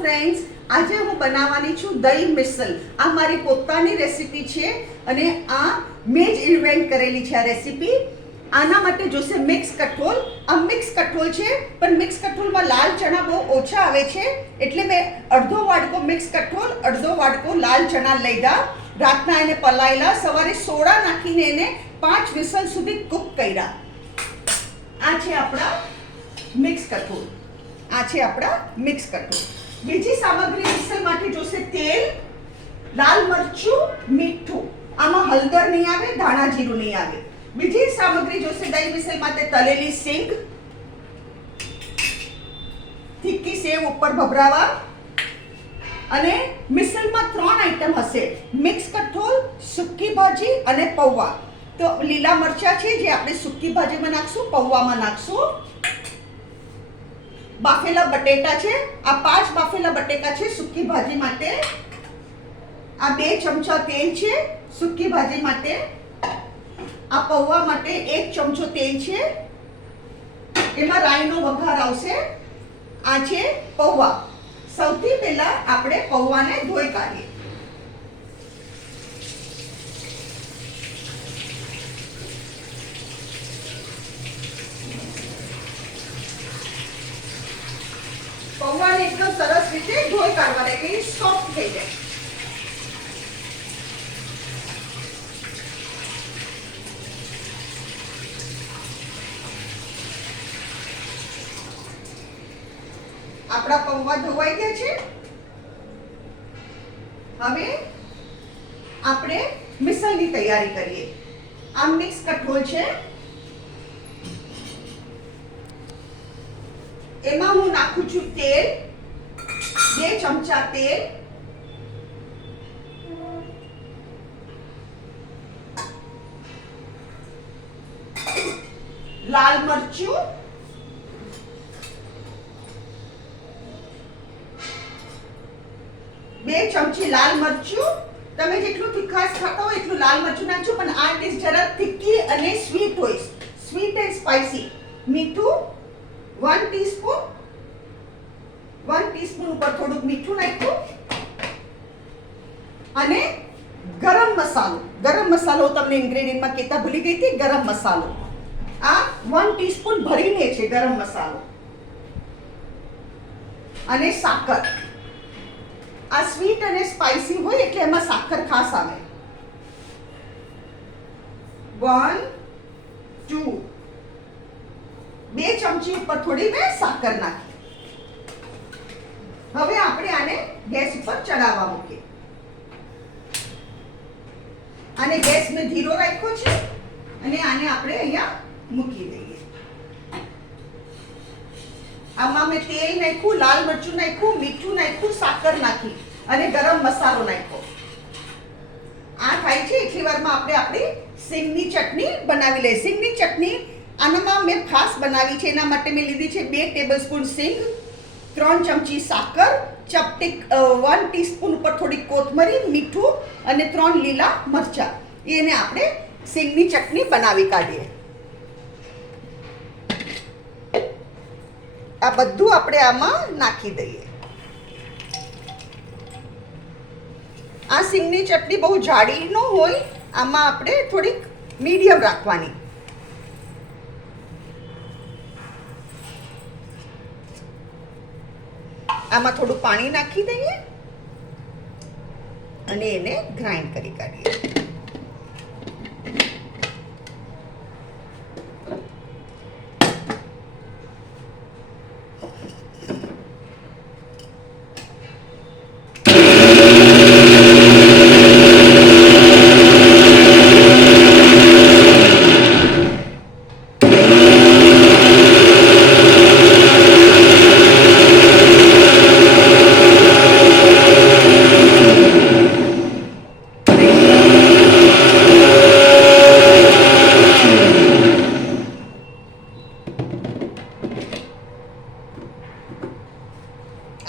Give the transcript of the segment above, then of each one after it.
Friends, આજે હું બનાવવાની છું દહીં મિસલ. આ મારી પોતાની રેસીપી છે અને આ મેં જ ઇન્વેન્ટ કરેલી છે આ રેસીપી. આના માટે જોશે મિક્સ કઠોળ. આ મિક્સ કઠોળ છે, પણ મિક્સ કઠોળમાં લાલ ચણા બહુ ઓછા આવે છે, એટલે મેં અડધો વાડકો મિક્સ કઠોળ, અડધો વાડકો લાલ ચણા લીધા. રાતના એને પલાયેલા, સવારે સોડા નાખીને એને 5 વિસલ સુધી કૂક કર્યા. આ છે આપણા મિક્સ કઠોળ. આ છે આપણા મિક્સ કઠોળ. બીજી સામગ્રી મિસલ માટે જોશે તેલ, લાલ મરચું, મીઠું. આમાં હળદર નહીં આવે, ધાણા જીરું નહીં આવે. બીજી સામગ્રી જોશે દહીં મિસલ માટે તળેલી સિંગ, તીખી સેવ ઉપર ભભરાવા. અને મિસલમાં 3 આઈટમ હશે: મિક્સ કઠોળ, સૂકી ભાજી અને પૌવા. તો લીલા મરચા છે જે આપણે સૂકી ભાજીમાં નાખશું, પૌવામાં નાખશું. બાફેલા બટેટા છે, આ 5 બાફેલા બટેકા છે સૂકી ભાજી માટે. આ 2 ચમચા તેલ છે સૂકી ભાજી માટે. આ પૌવા માટે 1 ચમચો તેલ છે, એમાં રાઈનો વઘાર આવશે. આ છે પૌવા. સૌથી પહેલા આપણે પૌવાને ધોઈ કાઢીએ. પૌવાને એકદમ સરસ રીતે ધોઈ કાઢવાના કે સોફ્ટ થઈ જાય. આપણા પૌવા ધોવાઈ ગયા છે. હવે આપણે મિસલની તૈયારી કરીએ. આ મિક્સ કઠોળ છે, એમાં હું નાખું છું તેલ, 2 ચમચા તેલ. લાલ મરચું, બે ચમચી લાલ મરચું. તમે જેટલું તીખાશ ખાતા હોય એટલું લાલ મરચું નાખજો, પણ આ ડીશ જરા તીખી અને સ્વીટ હોય, સ્વીટ એન્ડ સ્પાઇસી. મીઠું 1 ટીસ્પૂન, 1 ટીસ્પૂન ઉપર થોડુંક મીઠું નાખ્યું. અને ગરમ મસાલો, ગરમ મસાલો તમને ઇન્ગ્રેડિયન્ટમાં કહેતા ભૂલી ગઈ હતી. ગરમ મસાલો આ 1 ટીસ્પૂન ભરીને છે ગરમ મસાલો. અને સાકર. આ સ્વીટ અને સ્પાઇસી હોય એટલે એમાં સાકર ખાસ આવે. 1 2 2 ચમચી ઉપર થોડી મેં સાકર નાખી. હવે આપણે આને ગેસ ઉપર ચડાવવા મૂકીએ. આને ગેસ મેં ધીરો રાખ્યો છે અને આને આપણે અહીંયા મૂકી દઈએ. આમાં મેં તેલ નાખ્યું, લાલ મરચું નાખ્યું, મીઠું નાખ્યું, સાકર નાખી અને ગરમ મસાલો નાખ્યો. આ થાય છે એટલી વારમાં આપણે આપણી સિંગની ચટણી બનાવી લઈએ. સિંગની ચટણી આનામાં મેં ખાસ બનાવી છે, એના માટે મેં લીધી છે 2 ટેબલસ્પૂન સિંગ, 3 ચમચી સાકર, ચપટી 1 ટીસ્પૂન ઉપર થોડી કોથમરી, મીઠું અને 3 લીલા મરચા. એને આપણે સિંગની ચટણી બનાવી કાઢીએ. આ બધું આપણે આમાં નાખી દઈએ. આ સિંગની ચટણી બહુ જાડી ન હોય, આમાં આપણે થોડીક મીડિયમ રાખવાની. આમાં થોડું પાણી નાખી દઈએ અને એને ગ્રાઇન્ડ કરી કાઢીએ.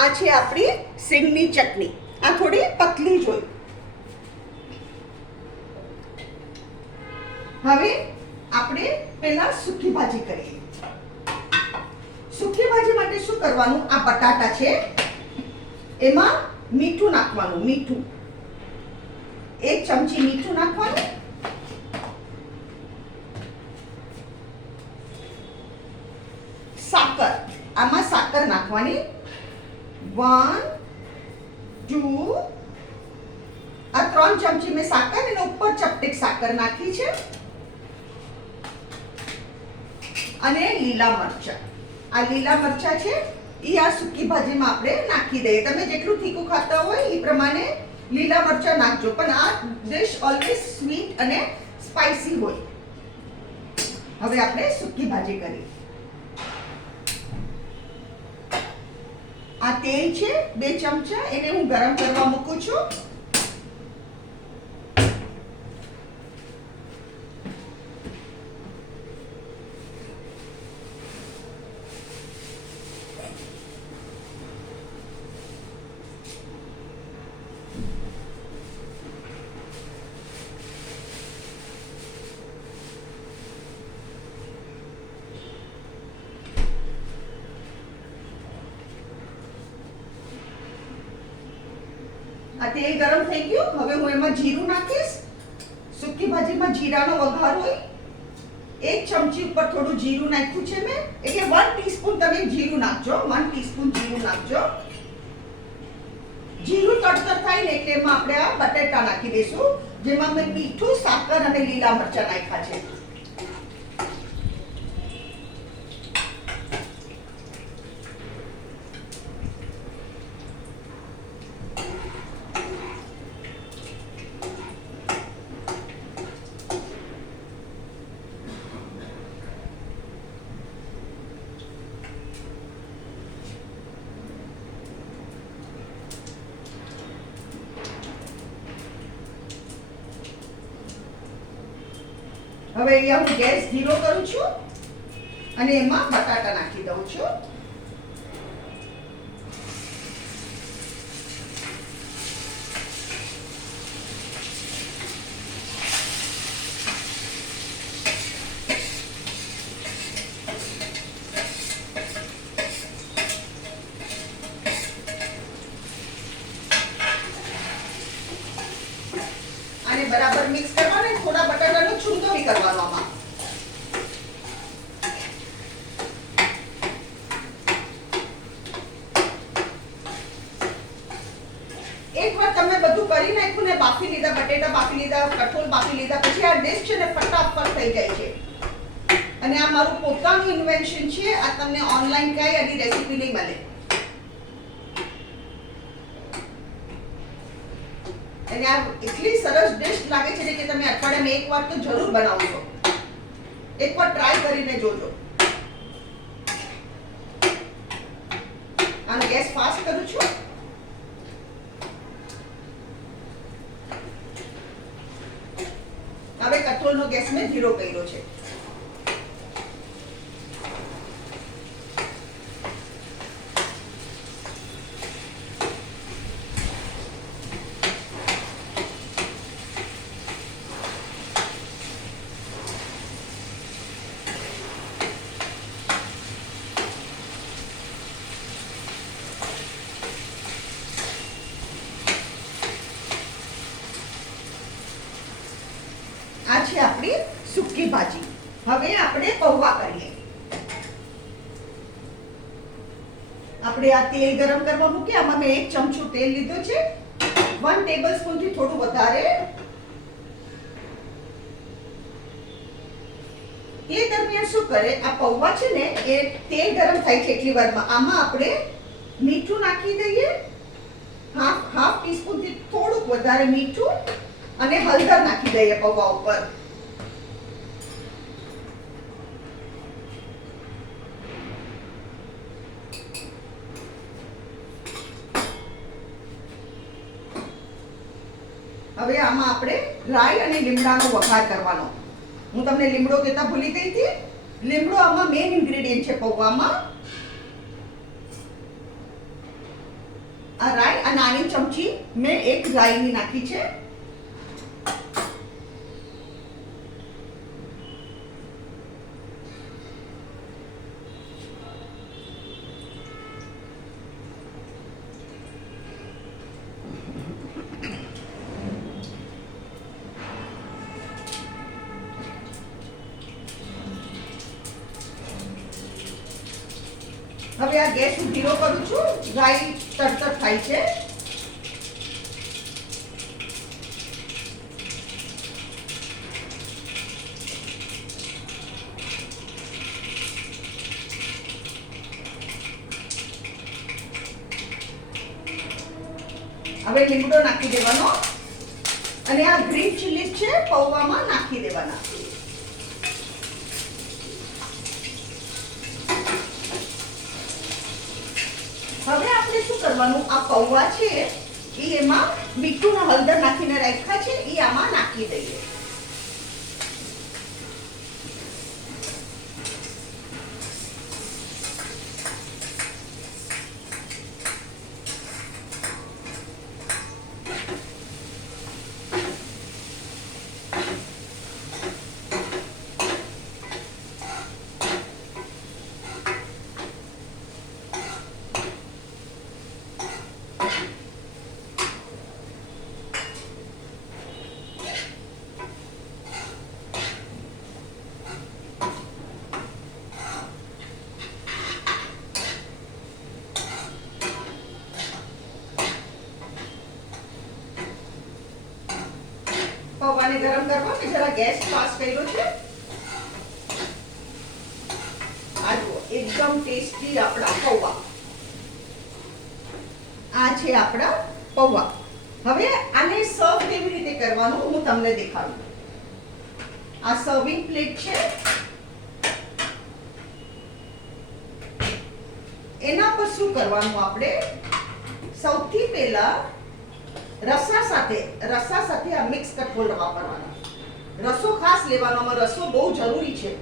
આ છે આપણી સિંગની ચટણી. આ થોડી પતલી જોઈ. હવે આપણે પહેલા સૂકી ભાજી કરીએ. સૂકી ભાજી માટે શું કરવાનું? આ બટાટા છે, એમાં મીઠું નાખવાનું, મીઠું 1 ચમચી મીઠું નાખવાનું, સાકર, આમાં સાકર નાખવાની 1 2 આ 3 ચમચી મેં સાકર, એના ઉપર ચપટીક સાકર નાખી છે, અને લીલા મરચા, આ લીલા મરચા છે એ આ સૂકી ભાજીમાં આપણે નાખી દઈએ. તમે જેટલું તીખું ખાતા હોય એ પ્રમાણે લીલા મરચા નાખજો, પણ આ ડિશ ઓલવેઝ સ્વીટ અને સ્પાઇસી હોય. હવે આપણે સૂકી ભાજી કરી. આ તેલ છે 2 ચમચા, એને હું ગરમ કરવા મૂકું છું. આ તેલ ગરમ થઈ ગયું. હવે હું એમાં જીરું નાખીશ. સૂકી ભાજીમાં જીરાનો વઘાર હોય. 1 ચમચી ઉપર થોડું જીરું નાખ્યું છે મેં, એટલે 1 ટીસ્પૂન તમે જીરું નાખજો, 1 ટીસ્પૂન જીરું નાખજો. જીરું તડતર થાય ને એટલે એમાં આપણે આ બટેટા નાખી દઈશું, જેમાં મેં મીઠું, સાકર અને લીલા મરચા નાખ્યા છે. હવે અહીંયા હું ગેસ ધીરો કરું છું અને એમાં બટાટા નાખી દઉં છું. આને બરાબર મિક્સ કરવાનું, થોડા બટાટાનો છૂંદો બી કરવાનો આમાં. એકવાર તમે બધું કરી નાખ્યું ને, બાફી લીધા બટેટા, બાફી લીધા કઠોળ, બાફી લીધા પછી આ ડિશ છે ને ફટાફટ થઈ જાય છે. અને આ મારું પોતાનું ઇન્વેન્શન છે, આ તમને ઓનલાઈન ક્યાંય આની રેસીપી નહીં મળે. અને આ એટલી સરસ ડિશ લાગે છે કે તમે અઠવાડિયામાં એકવાર તો જરૂર બનાવજો. એકવાર ટ્રાય કરીને જોજો. આનો ગેસ ફાસ્ટ કરું છું. હવે કઠોળનો ગેસ મેં ધીરો કર્યો છે. આ છે આપણી સૂકી ભાજી. હવે આપણે પૌવા કરીએ. આપણે આ તેલ ગરમ કરવા મૂકીએ. આમાં મેં 1 ચમચો તેલ લીધો છે, 1 ટેબલસ્પૂન થી થોડું વધારે. એ દરમિયાન શું કરે, આ પૌવા છે ને એ તેલ ગરમ થાય છે એટલી વારમાં આમાં આપણે મીઠું નાખી દઈએ, હાફ ટીસ્પૂન થી થોડુંક વધારે મીઠું, અને હળદર નાખી દઈએ પૌવા ઉપર. હવે આમાં આપણે રાઈ અને લીમડાનો વઘાર કરવાનો. હું તમને લીમડો કહેતા ભૂલી ગઈ હતી. લીમડો આમાં મેઇન ઇન્ગ્રેડિયન્ટ છે પૌવામાં. આ રાઈ, આ નાની ચમચી મેં 1 રાઈની નાખી છે. હવે આ ગેસ ધીરો કરું છું, રાઈ તડતડ થાય છે. હવે લીમડો નાખી દેવાનો અને આ ગ્રીન ચીલી છે પૌવામાં નાખી દેવાના. હવે આપણે શું કરવાનું, આ પૌવા છે એ એમાં મીઠું ને હળદર નાખીને રાખ્યા છે એ આમાં નાખી દઈએ. પૌવાને ગરમ કરવા કે જરા ગેસ પાસ કર્યો છે. આ જુઓ એકદમ ટેસ્ટી આપણા પૌવા. આ છે આપણા પૌવા. હવે આને સર્વ કેવી રીતે કરવાનું હું તમને દેખાડું. આ સર્વિંગ પ્લેટ છે, એના પર શું કરવાનું, આપણે સૌથી પહેલા રસા સાથે આ મિક્સ કઠોળ વાપરવાનો. રસો ખાસ લેવાનો, રસો બહુ જરૂરી છે.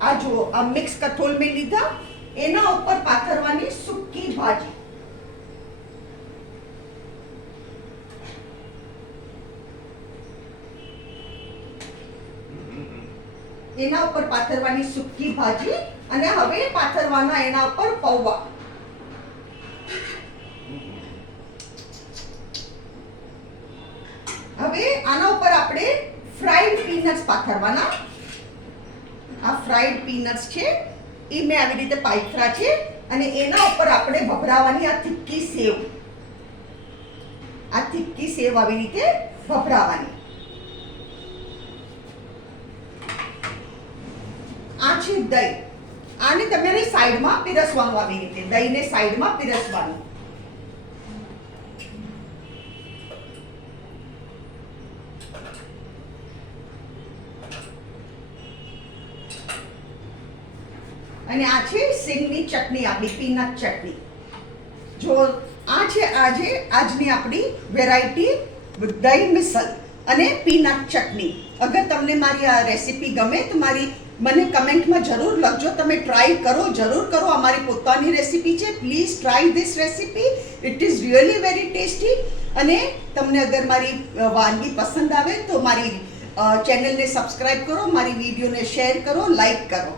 આ જુઓ આ મિક્સ કઠોળ મેં લીધા, એના ઉપર પાથરવાની સૂકી ભાજી. એના ઉપર પાથરવાની સૂકી ભાજી અને હવે પાથરવાના એના ઉપર પૌવા. હવે આના ઉપર આપણે ફ્રાઈડ પીનટ્સ પાથરવાના. આ ફ્રાઈડ પીનટ્સ છે એ મેં આવી રીતે પાથરા છે અને એના ઉપર આપણે ભભરાવાની આ થીક્કી સેવ. આ થીક્કી સેવ આવી રીતે ભભરાવાની. આ છે દહીં. આને તમારે સાઈડમાં પીરસવાનું, આવી રીતે દહીંને સાઈડમાં પીરસવાનું. અને આ છે સિંગની ચટણી, આપણી પીનટ ચટણી. જો આ છે આજની આપણી વેરાયટી દહીં મિસલ અને પીનટ ચટણી. અગર તમને મારી આ રેસીપી ગમે તો મને કમેન્ટમાં જરૂર લખજો. તમે ટ્રાય કરો, જરૂર કરો. અમારી પોતાની રેસીપી છે. Please try this recipe. It is really very tasty. અને તમને અગર મારી વાનગી પસંદ આવે તો મારી ચેનલને સબસ્ક્રાઇબ કરો, મારી વિડીયોને શેર કરો, લાઈક કરો.